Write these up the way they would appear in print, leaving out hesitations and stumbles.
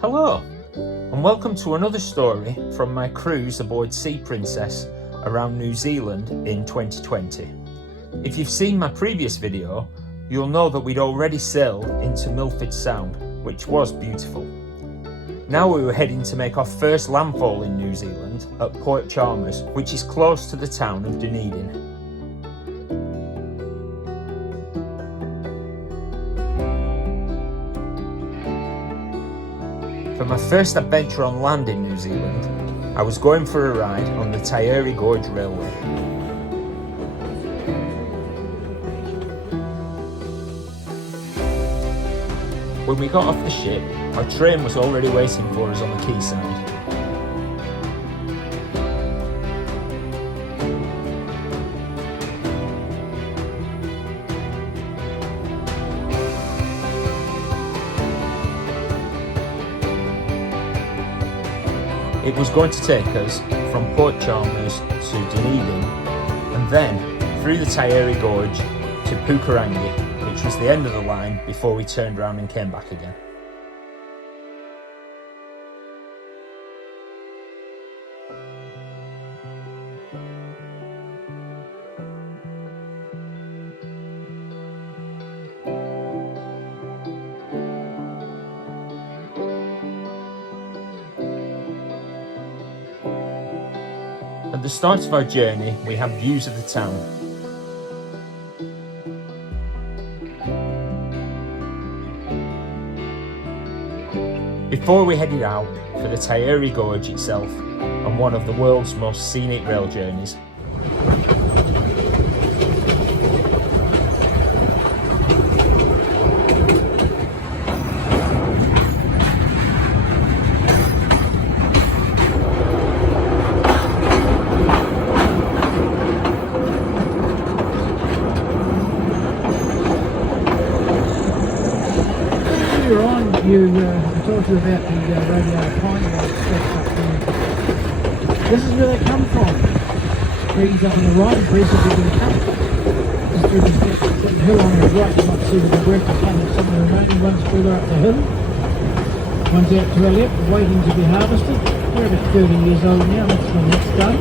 Hello, and welcome to another story from my cruise aboard Sea Princess around New Zealand in 2020. If you've seen my previous video, you'll know that we'd already sailed into Milford Sound, which was beautiful. Now we were heading to make our first landfall in New Zealand at Port Chalmers, which is close to the town of Dunedin. For my first adventure on land in New Zealand, I was going for a ride on the Taieri Gorge Railway. When we got off the ship, our train was already waiting for us on the quayside. It was going to take us from Port Chalmers to Dunedin and then through the Taieri Gorge to Pukerangi, which was the end of the line before we turned around and came back again. At the start of our journey, we have views of the town. Before we headed out for the Taieri Gorge itself on one of the world's most scenic rail journeys. I talked to you about the radio pine steps up there. This is where they come from. Trees up on the right, and trees up in the cut. Just through the steps, the hill on the right, you might see the workers coming some of the remaining ones further up the hill. One's out to our left, waiting to be harvested. They're about 30 years old now, that's the next day.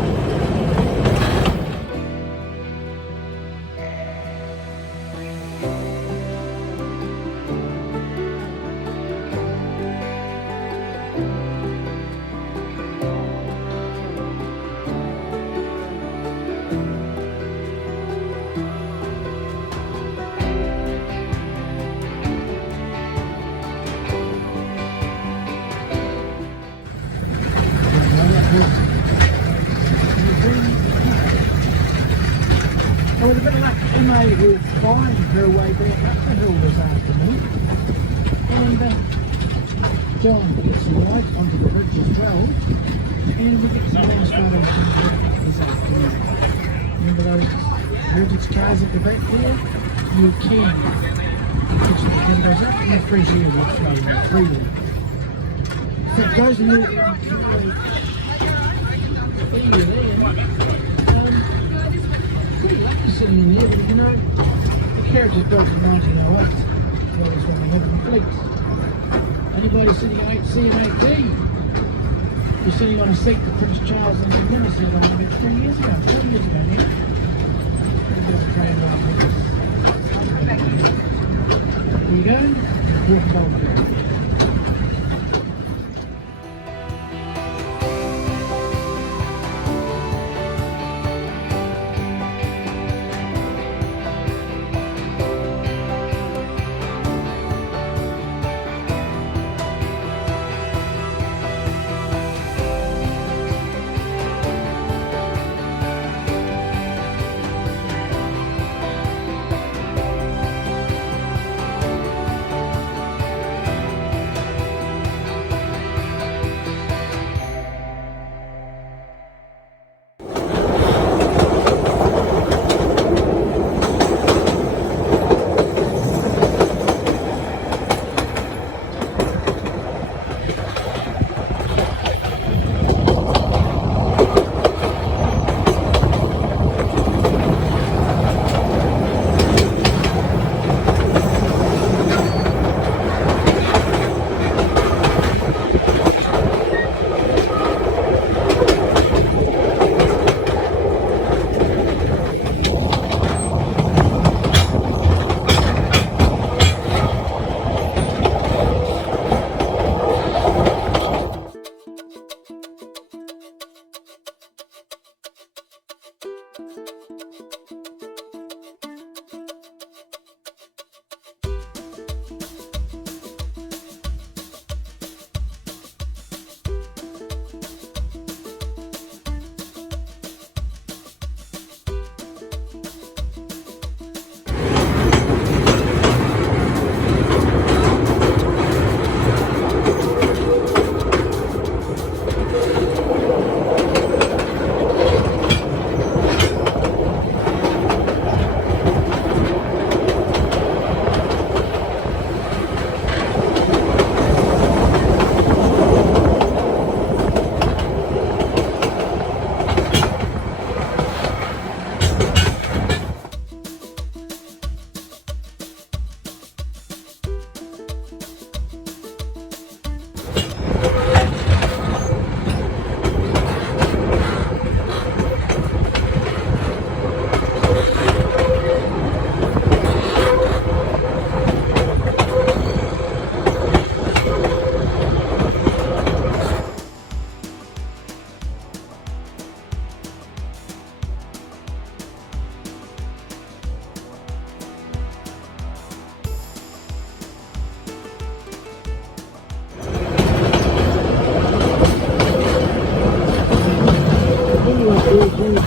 Well, with a bit of luck, Emma will find her way back up the hill this afternoon. And John gets the light onto the bridge's trail, and we get some nice photos from this afternoon. Remember those heritage cars at the back there? You can push the windows up and the fresh air will flow in freely. So it goes in pretty lucky sitting in there, but you know, the carriage was built in 1908. That was when they had the fleets. Anybody sitting on CMAT, was sitting on a seat that Prince Charles and the Minister on about 20 years ago, 30 years ago now. There you go, walk along.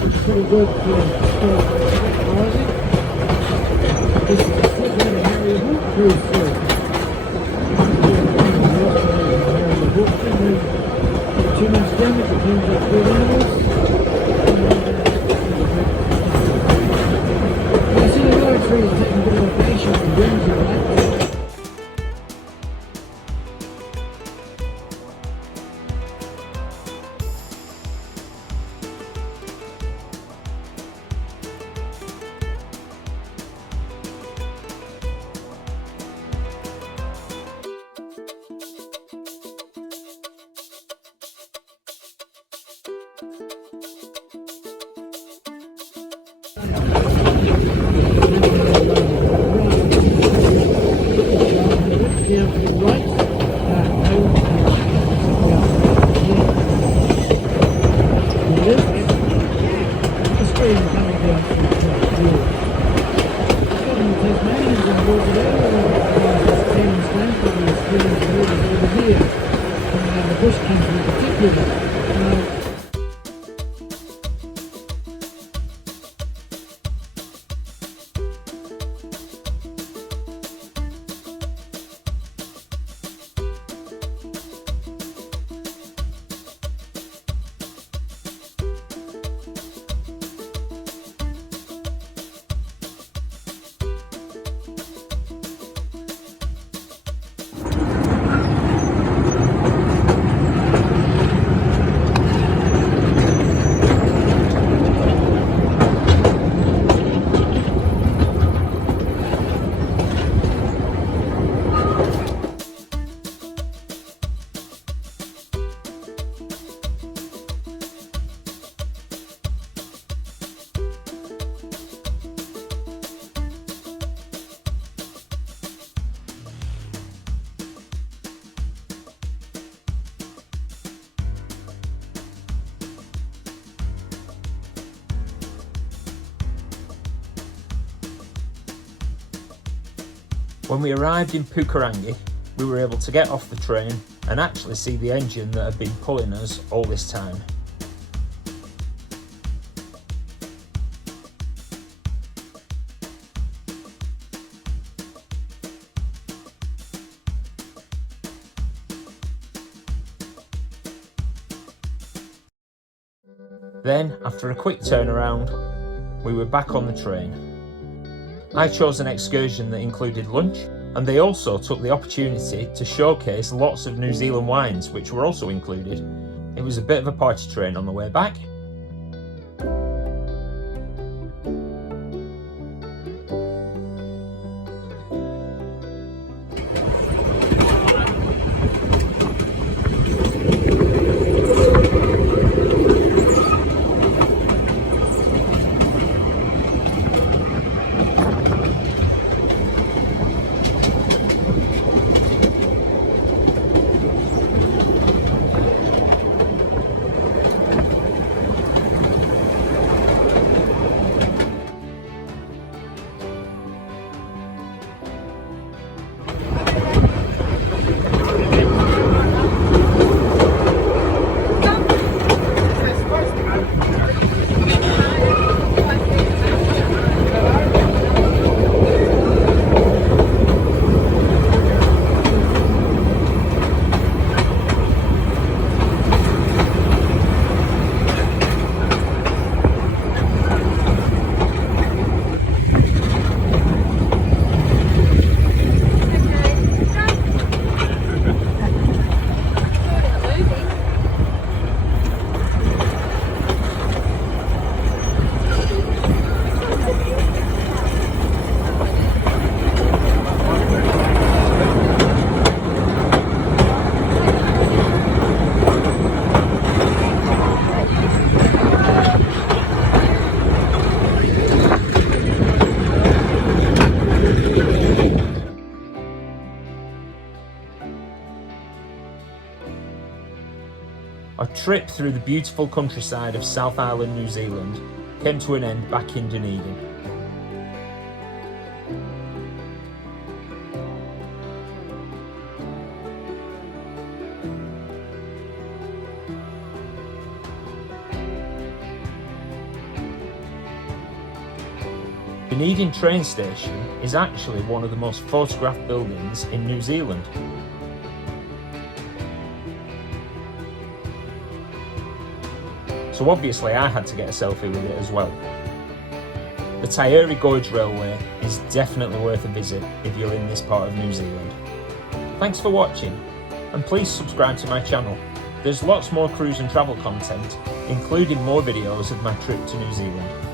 Pretty good for rising. This is a slip out of Harrier Hook cruise through. Too much damage, it turns up good animals. I see a lot of trees taking a bit of a patient and Guernsey, right? Bush country in particular. When we arrived in Pukerangi, we were able to get off the train and actually see the engine that had been pulling us all this time. Then, after a quick turnaround, we were back on the train. I chose an excursion that included lunch, and they also took the opportunity to showcase lots of New Zealand wines, which were also included. It was a bit of a party train on the way back. Our trip through the beautiful countryside of South Island, New Zealand came to an end back in Dunedin. Dunedin train station is actually one of the most photographed buildings in New Zealand. So obviously I had to get a selfie with it as well. The Taieri Gorge Railway is definitely worth a visit if you're in this part of New Zealand. Thanks for watching, and please subscribe to my channel. There's lots more cruise and travel content, including more videos of my trip to New Zealand.